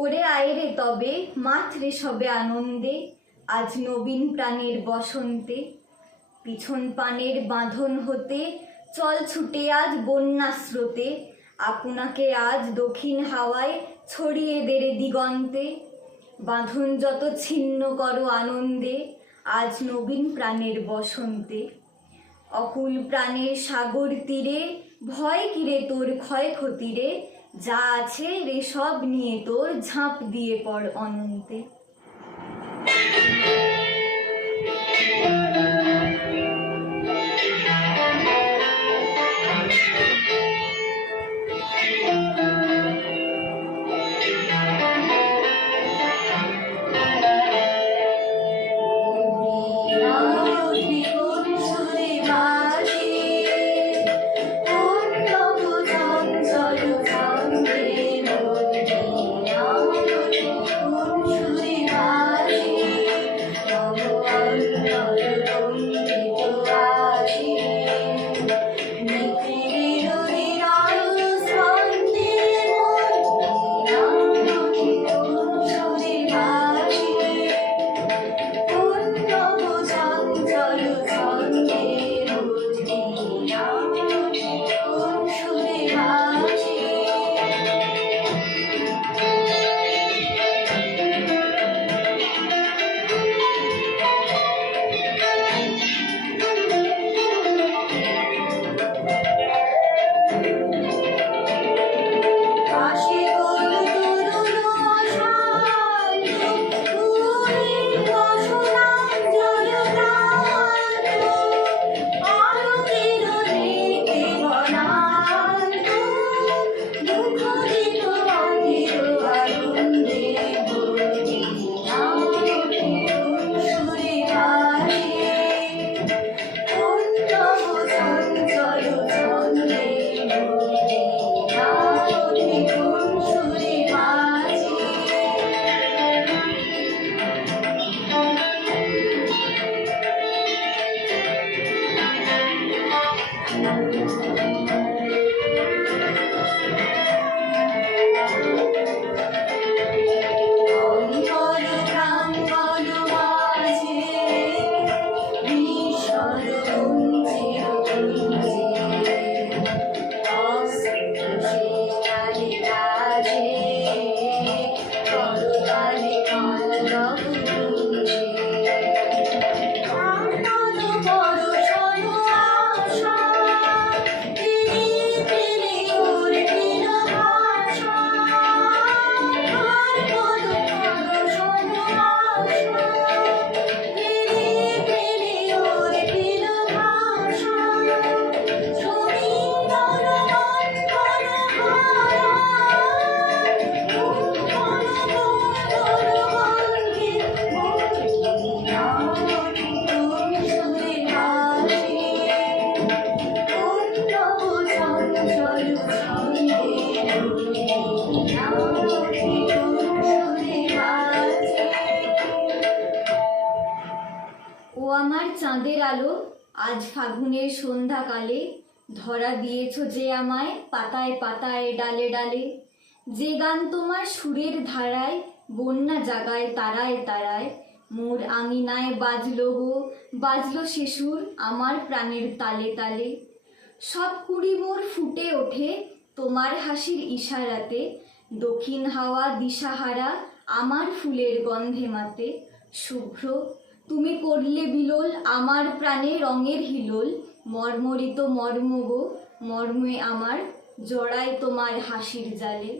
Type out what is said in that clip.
ওরে আয়রে তবে মাত্রে সবে আনন্দে, আজ নবীন প্রাণের বসন্তে। পিছন পানের বাঁধন হতে চল ছুটে আজ বন্যা স্রোতে, আপনাকে আজ দক্ষিণ হাওয়ায় ছড়িয়ে দেরে দিগন্তে। বাঁধন যত ছিন্ন করো আনন্দে, আজ নবীন প্রাণের বসন্তে। অকুল প্রাণের সাগর তীরে ভয় কিরে তোর ক্ষয়ক্ষতিরে, যা আছে রে সব নিয়ে তোর ঝাঁপ দিয়ে পড় অনন্তে। ও আমার চাঁদের আলো, আজ ফাগুনের সন্ধ্যাকালে ধরা দিয়েছ যে আমায় পাতায় পাতায় ডালে ডালে। যে গান তোমার সুরের ধারায় বন্যা জাগায় তারায় তারায়, মোর আঙিনায় বাজলো গো বাজলো সে সুর আমার প্রাণের তালে তালে। সব কুড়ি মোর ফুটে ওঠে তোমার হাসির ইশারাতে, দক্ষিণ হাওয়া দিশাহারা আমার ফুলের গন্ধে মাতে। শুভ্র তুমি করলে বিলোল আমার প্রাণে রঙের হিলোল, মর্মরিত মর্ম গো মর্মে আমার জড়ায় তোমার হাসির জালে।